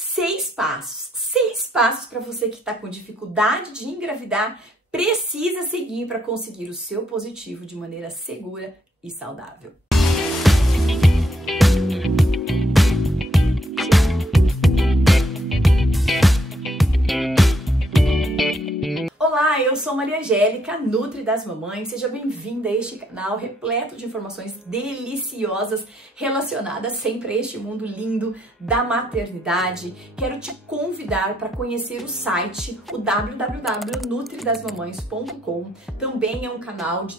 6 passos para você que está com dificuldade de engravidar, precisa seguir para conseguir o seu positivo de maneira segura e saudável. Olá, eu sou Maria Angélica, Nutri das Mamães. Seja bem-vinda a este canal repleto de informações deliciosas relacionadas sempre a este mundo lindo da maternidade. Quero te convidar para conhecer o site, o www.nutridasmamães.com. Também é um canal de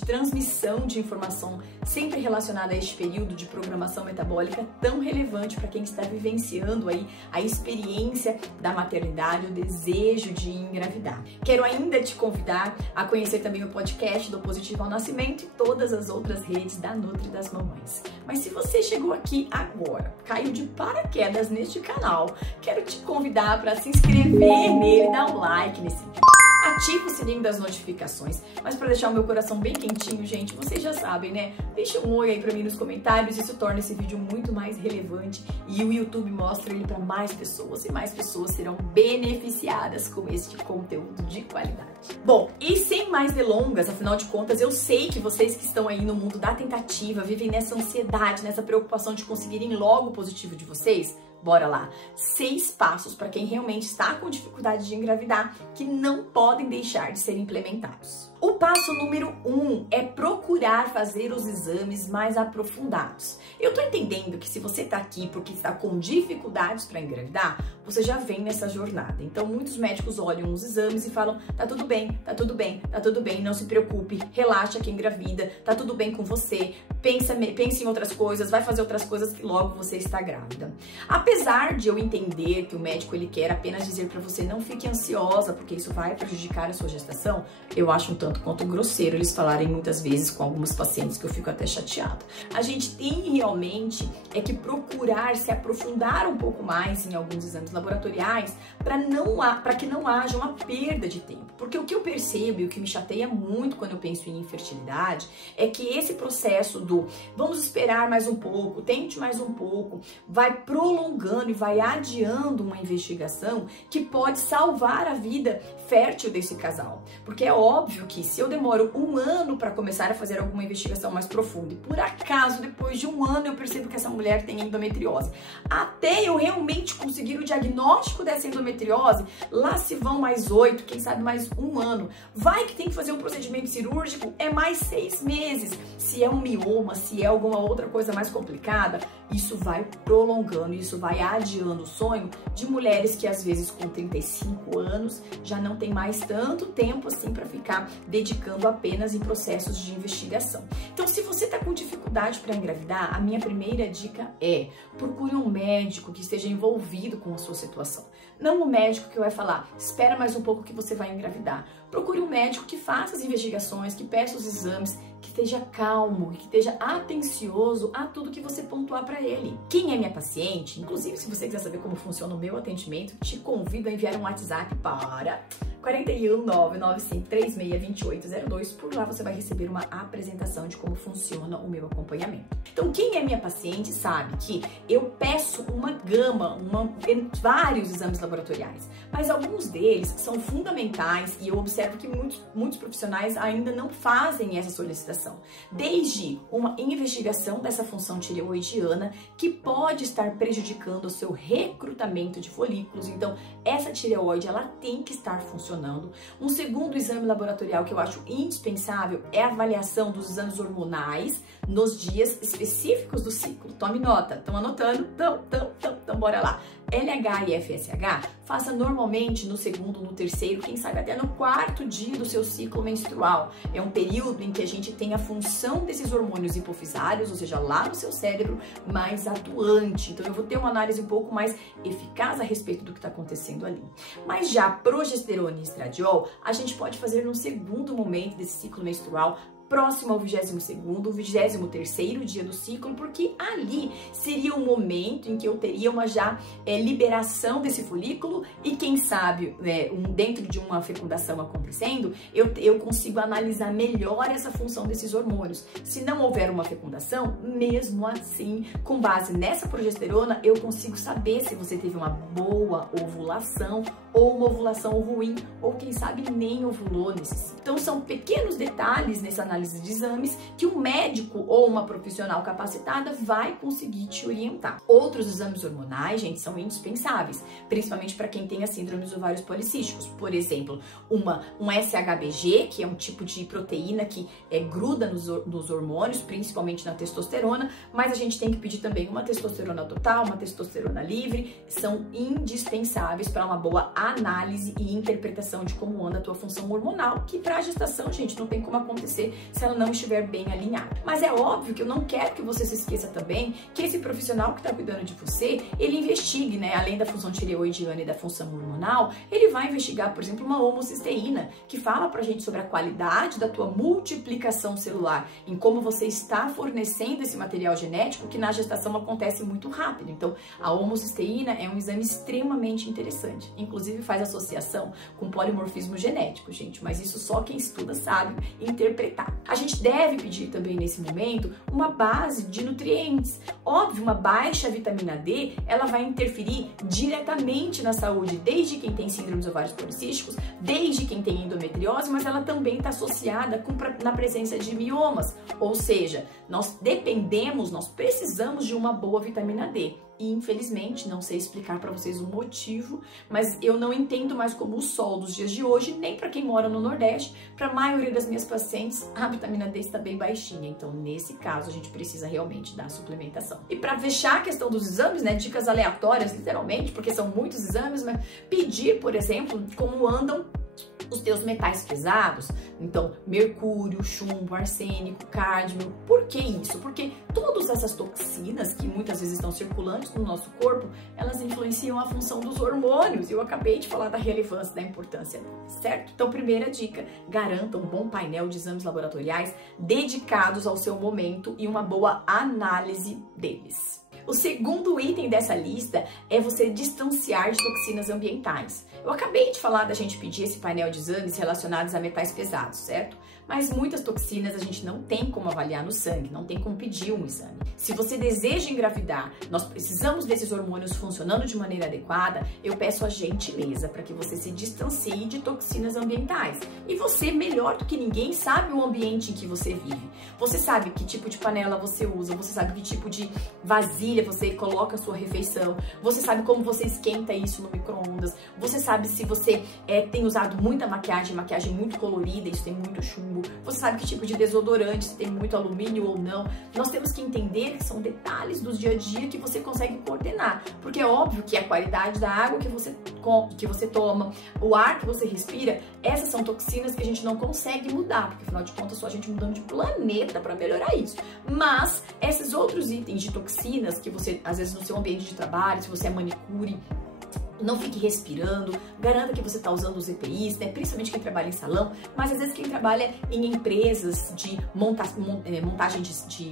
transmissão de informação sempre relacionada a este período de programação metabólica tão relevante para quem está vivenciando aí a experiência da maternidade, o desejo de engravidar. Quero ainda te convidar a conhecer também o podcast do Positivo ao Nascimento e todas as outras redes da Nutri das Mamães. Mas se você chegou aqui agora, caiu de paraquedas neste canal, quero te convidar para se inscrever nele, dar um like nesse vídeo. Ativa o sininho das notificações, mas para deixar o meu coração bem quentinho, gente, vocês já sabem, né? Deixa um oi aí para mim nos comentários, isso torna esse vídeo muito mais relevante e o YouTube mostra ele para mais pessoas e mais pessoas serão beneficiadas com este conteúdo de qualidade. Bom, e sem mais delongas, afinal de contas, eu sei que vocês que estão aí no mundo da tentativa, vivem nessa ansiedade, nessa preocupação de conseguirem logo o positivo de vocês. Bora lá! 6 passos para quem realmente está com dificuldade de engravidar que não podem deixar de ser implementados. O passo número 1 é procurar fazer os exames mais aprofundados. Eu tô entendendo que se você tá aqui porque está com dificuldades para engravidar, você já vem nessa jornada. Então, muitos médicos olham os exames e falam, tá tudo bem, tá tudo bem, tá tudo bem, não se preocupe, relaxa que engravida, tá tudo bem com você, pensa em outras coisas, vai fazer outras coisas que logo você está grávida. Apesar de eu entender que o médico ele quer apenas dizer para você não fique ansiosa, porque isso vai prejudicar a sua gestação, eu acho um tanto quanto grosseiro eles falarem muitas vezes com algumas pacientes que eu fico até chateada. A gente tem realmente que procurar se aprofundar um pouco mais em alguns exames laboratoriais para que não haja uma perda de tempo. Porque o que eu percebo e o que me chateia muito quando eu penso em infertilidade é que esse processo do vamos esperar mais um pouco, tente mais um pouco, vai prolongando e vai adiando uma investigação que pode salvar a vida fértil desse casal. Porque é óbvio que se eu demoro um ano para começar a fazer alguma investigação mais profunda e por acaso depois de um ano eu percebo que essa mulher tem endometriose, até eu realmente conseguir o diagnóstico dessa endometriose, lá se vão mais 8, quem sabe mais um ano. Vai que tem que fazer um procedimento cirúrgico, é mais 6 meses. Se é um mioma, se é alguma outra coisa mais complicada, isso vai prolongando, isso vai adiando o sonho de mulheres que às vezes com 35 anos já não tem mais tanto tempo assim para ficar dedicando apenas em processos de investigação. Então, se você está com dificuldade para engravidar, a minha primeira dica é procure um médico que esteja envolvido com a sua situação. Não um médico que vai falar, espera mais um pouco que você vai engravidar. Procure um médico que faça as investigações, que peça os exames, que esteja calmo, que esteja atencioso a tudo que você pontuar para ele. Quem é minha paciente, inclusive se você quiser saber como funciona o meu atendimento, te convido a enviar um WhatsApp para 41 995 36 2802. Por lá você vai receber uma apresentação de como funciona o meu acompanhamento. Então, quem é minha paciente sabe que eu peço uma gama, vários exames laboratoriais, mas alguns deles são fundamentais e eu observo que muitos profissionais ainda não fazem essa solicitação. Desde uma investigação dessa função tireoidiana que pode estar prejudicando o seu recrutamento de folículos. Então, essa tireoide ela tem que estar funcionando. Um segundo exame laboratorial que eu acho indispensável é a avaliação dos exames hormonais nos dias específicos do ciclo. Tome nota, estão anotando? Então bora lá. LH e FSH, faça normalmente no segundo, no terceiro, quem sabe até no 4º dia do seu ciclo menstrual. É um período em que a gente tem a função desses hormônios hipofisários, ou seja, lá no seu cérebro, mais atuante. Então eu vou ter uma análise um pouco mais eficaz a respeito do que está acontecendo ali. Mas já progesterona e estradiol, a gente pode fazer no segundo momento desse ciclo menstrual, próximo ao 22º, 23º dia do ciclo, porque ali seria o momento em que eu teria uma liberação desse folículo e quem sabe, dentro de uma fecundação acontecendo, eu consigo analisar melhor essa função desses hormônios. Se não houver uma fecundação, mesmo assim, com base nessa progesterona, eu consigo saber se você teve uma boa ovulação ou uma ovulação ruim, ou quem sabe nem ovulou nesse ciclo. Então são pequenos detalhes nessa análise de exames que um médico ou uma profissional capacitada vai conseguir te orientar. Outros exames hormonais, gente, são indispensáveis, principalmente para quem tem a síndrome dos ovários policísticos. Por exemplo, um SHBG, que é um tipo de proteína que gruda nos hormônios, principalmente na testosterona, mas a gente tem que pedir também uma testosterona total, uma testosterona livre, são indispensáveis para uma boa análise e interpretação de como anda a tua função hormonal, que para a gestação, gente, não tem como acontecer se ela não estiver bem alinhada. Mas é óbvio que eu não quero que você se esqueça também que esse profissional que está cuidando de você, ele investigue, né, além da função tireoidiana e da função hormonal, ele vai investigar, por exemplo, uma homocisteína, que fala pra gente sobre a qualidade da tua multiplicação celular, em como você está fornecendo esse material genético que na gestação acontece muito rápido. Então, a homocisteína é um exame extremamente interessante. Inclusive faz associação com polimorfismo genético, gente, mas isso só quem estuda sabe interpretar. A gente deve pedir também nesse momento uma base de nutrientes. Óbvio, uma baixa vitamina D, ela vai interferir diretamente na saúde, desde quem tem síndrome dos ovários policísticos, desde quem tem endometriose, mas ela também está associada na presença de miomas, ou seja, nós precisamos de uma boa vitamina D. E infelizmente, não sei explicar para vocês o motivo, mas eu não entendo mais como o sol dos dias de hoje, nem para quem mora no Nordeste, para a maioria das minhas pacientes, a vitamina D está bem baixinha. Então, nesse caso, a gente precisa realmente dar suplementação. E para fechar a questão dos exames, né, dicas aleatórias, literalmente, porque são muitos exames, mas pedir, por exemplo, como andam os teus metais pesados, então mercúrio, chumbo, arsênico, cádmio. Por que isso? Porque todas essas toxinas que muitas vezes estão circulantes no nosso corpo, elas influenciam a função dos hormônios. Eu acabei de falar da relevância, da importância deles, certo? Então, primeira dica, garanta um bom painel de exames laboratoriais dedicados ao seu momento e uma boa análise deles. O segundo item dessa lista é você distanciar de toxinas ambientais. Eu acabei de falar da gente pedir esse painel de exames relacionados a metais pesados, certo? Mas muitas toxinas a gente não tem como avaliar no sangue, não tem como pedir um exame. Se você deseja engravidar, nós precisamos desses hormônios funcionando de maneira adequada, eu peço a gentileza para que você se distancie de toxinas ambientais. E você, melhor do que ninguém, sabe o ambiente em que você vive. Você sabe que tipo de panela você usa, você sabe que tipo de vasilha você coloca a sua refeição, você sabe como você esquenta isso no micro-ondas, você sabe se você tem usado muita maquiagem muito colorida, isso tem muito chumbo, você sabe que tipo de desodorante, se tem muito alumínio ou não. Nós temos que entender que são detalhes do dia a dia que você consegue coordenar, porque é óbvio que a qualidade da água que você toma, o ar que você respira, essas são toxinas que a gente não consegue mudar, porque afinal de contas só a gente mudando de planeta para melhorar isso. Mas esses outros itens de toxinas que você, às vezes no seu ambiente de trabalho, se você é manicure, não fique respirando, garanta que você está usando os EPIs, né? Principalmente quem trabalha em salão, mas às vezes quem trabalha em empresas de montagem de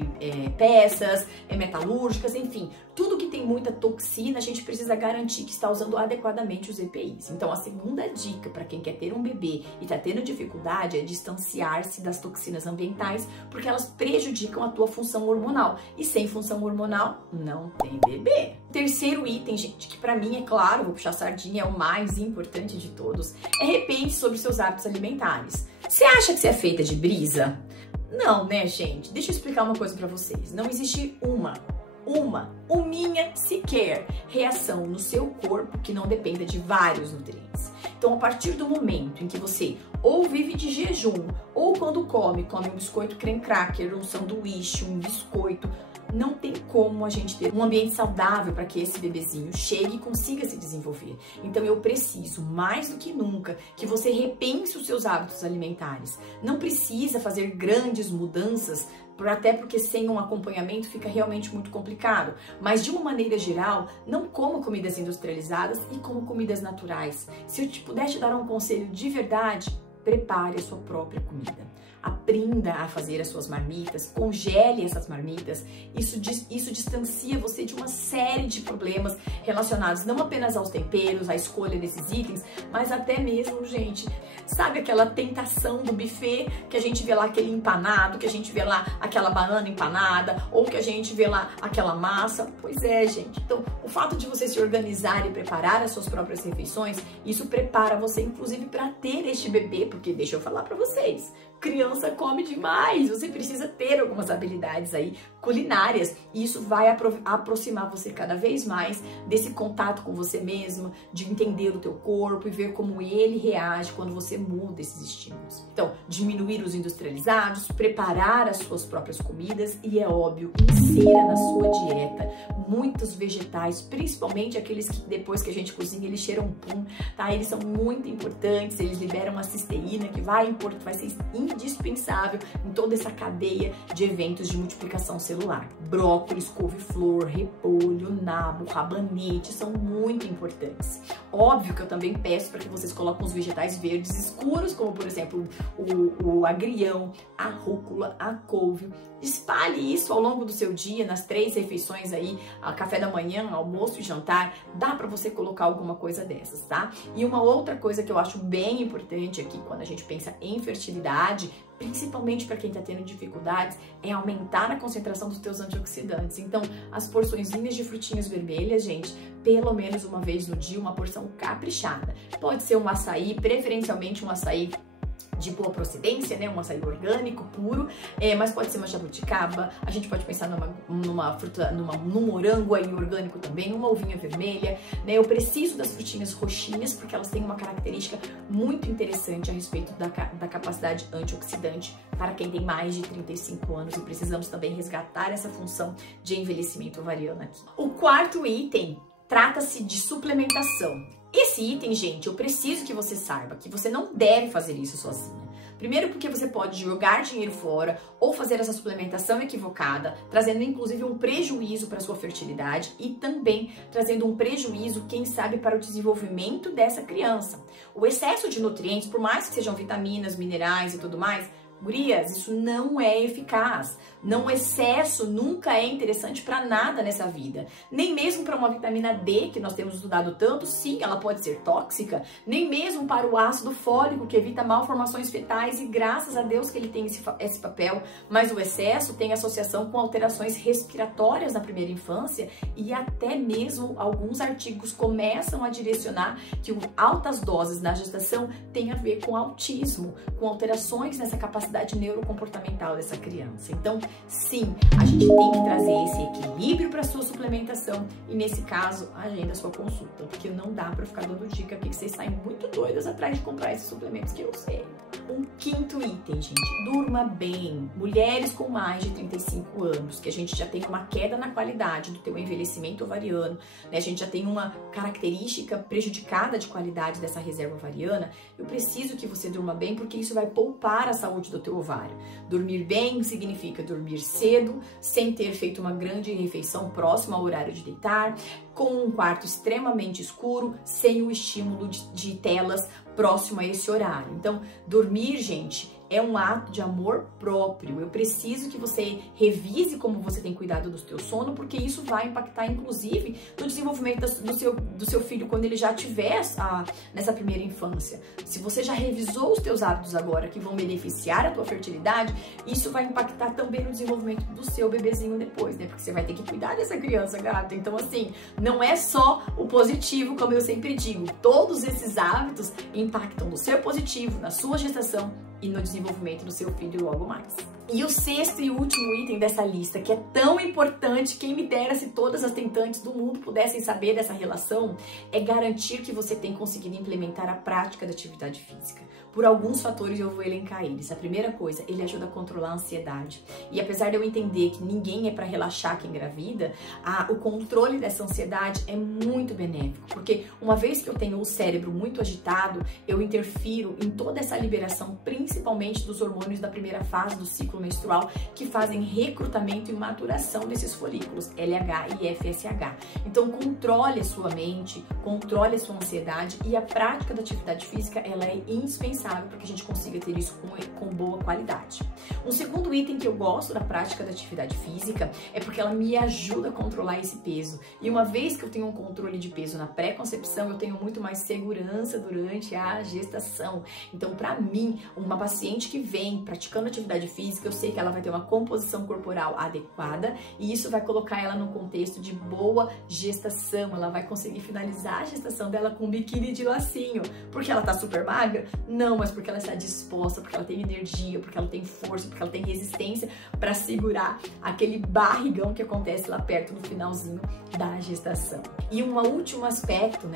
peças, metalúrgicas, enfim, tudo que tem muita toxina, a gente precisa garantir que está usando adequadamente os EPIs. Então, a segunda dica para quem quer ter um bebê e está tendo dificuldade é distanciar-se das toxinas ambientais, porque elas prejudicam a tua função hormonal. E sem função hormonal, não tem bebê. Terceiro item, gente, que para mim, é claro, vou puxar a sardinha, é o mais importante de todos, é repense sobre os seus hábitos alimentares. Você acha que você é feita de brisa? Não, né, gente? Deixa eu explicar uma coisa para vocês. Não existe uma sequer reação no seu corpo que não dependa de vários nutrientes. Então, a partir do momento em que você ou vive de jejum, ou quando come um biscoito creme cracker, um sanduíche, um biscoito, não tem como a gente ter um ambiente saudável para que esse bebezinho chegue e consiga se desenvolver. Então eu preciso, mais do que nunca, que você repense os seus hábitos alimentares. Não precisa fazer grandes mudanças, até porque sem um acompanhamento fica realmente muito complicado. Mas de uma maneira geral, não coma comidas industrializadas e coma comidas naturais. Se eu puder te dar um conselho de verdade, prepare a sua própria comida. aprenda a fazer as suas marmitas, congele essas marmitas. Isso distancia você de uma série de problemas relacionados não apenas aos temperos, à escolha desses itens, mas até mesmo, gente, sabe aquela tentação do buffet que a gente vê lá aquele empanado, que a gente vê lá aquela banana empanada, ou que a gente vê lá aquela massa? Pois é, gente. Então, o fato de você se organizar e preparar as suas próprias refeições, isso prepara você, inclusive, para ter este bebê, porque deixa eu falar para vocês, criança come demais, você precisa ter algumas habilidades aí culinárias, e isso vai aproximar você cada vez mais desse contato com você mesmo, de entender o teu corpo e ver como ele reage quando você muda esses estímulos. Então, diminuir os industrializados, preparar as suas próprias comidas e, é óbvio, insira na sua dieta muitos vegetais, principalmente aqueles que depois que a gente cozinha eles cheiram pum, tá? Eles são muito importantes, eles liberam a cisteína que vai ser indispensável em toda essa cadeia de eventos de multiplicação celular. Brócolis, couve-flor, repolho, nabo, rabanete são muito importantes. Óbvio que eu também peço para que vocês coloquem os vegetais verdes escuros, como por exemplo o agrião, a rúcula, a couve. Espalhe isso ao longo do seu dia, nas 3 refeições aí, café da manhã, almoço e jantar, dá para você colocar alguma coisa dessas, tá? E uma outra coisa que eu acho bem importante aqui quando a gente pensa em fertilidade, principalmente para quem está tendo dificuldades, é aumentar a concentração dos teus antioxidantes. Então, as porçõezinhas de frutinhas vermelhas, gente, pelo menos uma vez no dia, uma porção caprichada. Pode ser um açaí, preferencialmente um açaí de boa procedência, né? Um açaí orgânico, puro, mas pode ser uma jabuticaba, a gente pode pensar num morango aí orgânico também, uma uvinha vermelha, né? Eu preciso das frutinhas roxinhas porque elas têm uma característica muito interessante a respeito da capacidade antioxidante para quem tem mais de 35 anos e precisamos também resgatar essa função de envelhecimento ovariano aqui. O quarto item trata-se de suplementação. Esse item, gente, eu preciso que você saiba que você não deve fazer isso sozinha. Primeiro porque você pode jogar dinheiro fora ou fazer essa suplementação equivocada, trazendo inclusive um prejuízo para a sua fertilidade e também trazendo um prejuízo, quem sabe, para o desenvolvimento dessa criança. O excesso de nutrientes, por mais que sejam vitaminas, minerais e tudo mais, gurias, isso não é eficaz. O excesso nunca é interessante para nada nessa vida. Nem mesmo para uma vitamina D, que nós temos estudado tanto, sim, ela pode ser tóxica. Nem mesmo para o ácido fólico, que evita malformações fetais, e graças a Deus que ele tem esse papel. Mas o excesso tem associação com alterações respiratórias na primeira infância, e até mesmo alguns artigos começam a direcionar que altas doses na gestação tem a ver com autismo, com alterações nessa capacidade neurocomportamental dessa criança. Então, sim, a gente tem que trazer esse equilíbrio para sua suplementação e, nesse caso, agenda a sua consulta, porque não dá para ficar dando dica aqui que vocês saem muito doidas atrás de comprar esses suplementos que eu sei. Um quinto item, gente, durma bem. Mulheres com mais de 35 anos, que a gente já tem uma queda na qualidade do teu envelhecimento ovariano, né? A gente já tem uma característica prejudicada de qualidade dessa reserva ovariana. Eu preciso que você durma bem, porque isso vai poupar a saúde do teu ovário. Dormir bem significa dormir cedo, sem ter feito uma grande refeição próxima ao horário de deitar, com um quarto extremamente escuro, sem o estímulo de telas próximo a esse horário. Então, dormir, gente, é um ato de amor próprio. Eu preciso que você revise como você tem cuidado do seu sono, porque isso vai impactar, inclusive, no desenvolvimento do seu filho quando ele já estiver nessa primeira infância. Se você já revisou os teus hábitos agora, que vão beneficiar a tua fertilidade, isso vai impactar também no desenvolvimento do seu bebezinho depois, né? Porque você vai ter que cuidar dessa criança, gata. Então, assim, não é só o positivo, como eu sempre digo. Todos esses hábitos impactam no seu positivo, na sua gestação e no desenvolvimento do seu filho logo mais. E o sexto e último item dessa lista, que é tão importante, quem me dera se todas as tentantes do mundo pudessem saber dessa relação, é garantir que você tem conseguido implementar a prática da atividade física. Por alguns fatores eu vou elencar eles. A primeira coisa, ele ajuda a controlar a ansiedade. E apesar de eu entender que ninguém é para relaxar quem engravida, o controle dessa ansiedade é muito benéfico, porque uma vez que eu tenho o cérebro muito agitado, eu interfiro em toda essa liberação, principalmente dos hormônios da primeira fase do ciclo ciclo menstrual que fazem recrutamento e maturação desses folículos, LH e FSH. Então, controle a sua mente, controle a sua ansiedade e a prática da atividade física, ela é indispensável para que a gente consiga ter isso com boa qualidade. Um segundo item que eu gosto da prática da atividade física é porque ela me ajuda a controlar esse peso. E uma vez que eu tenho um controle de peso na pré-concepção, eu tenho muito mais segurança durante a gestação. Então, para mim, uma paciente que vem praticando atividade física, eu sei que ela vai ter uma composição corporal adequada e isso vai colocar ela num contexto de boa gestação. Ela vai conseguir finalizar a gestação dela com um biquíni de lacinho. Porque ela tá super magra? Não, mas porque ela está disposta, porque ela tem energia, porque ela tem força, porque ela tem resistência para segurar aquele barrigão que acontece lá perto no finalzinho da gestação. E um último aspecto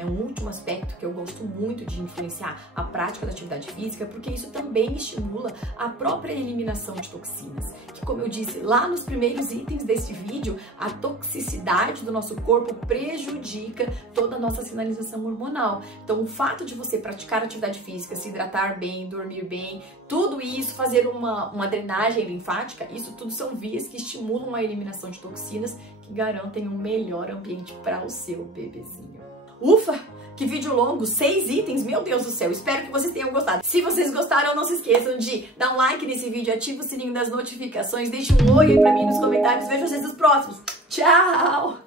que eu gosto muito de influenciar a prática da atividade física, porque isso também estimula a própria eliminação de toxinas, que, como eu disse lá nos primeiros itens desse vídeo, a toxicidade do nosso corpo prejudica toda a nossa sinalização hormonal. Então, o fato de você praticar atividade física, se hidratar bem, dormir bem, tudo isso, fazer uma drenagem linfática, isso tudo são vias que estimulam a eliminação de toxinas que garantem um melhor ambiente para o seu bebezinho. Ufa! Que vídeo longo, 6 itens, meu Deus do céu, espero que vocês tenham gostado. Se vocês gostaram, não se esqueçam de dar um like nesse vídeo, ativa o sininho das notificações, deixe um oi aí pra mim nos comentários, vejo vocês nos próximos. Tchau!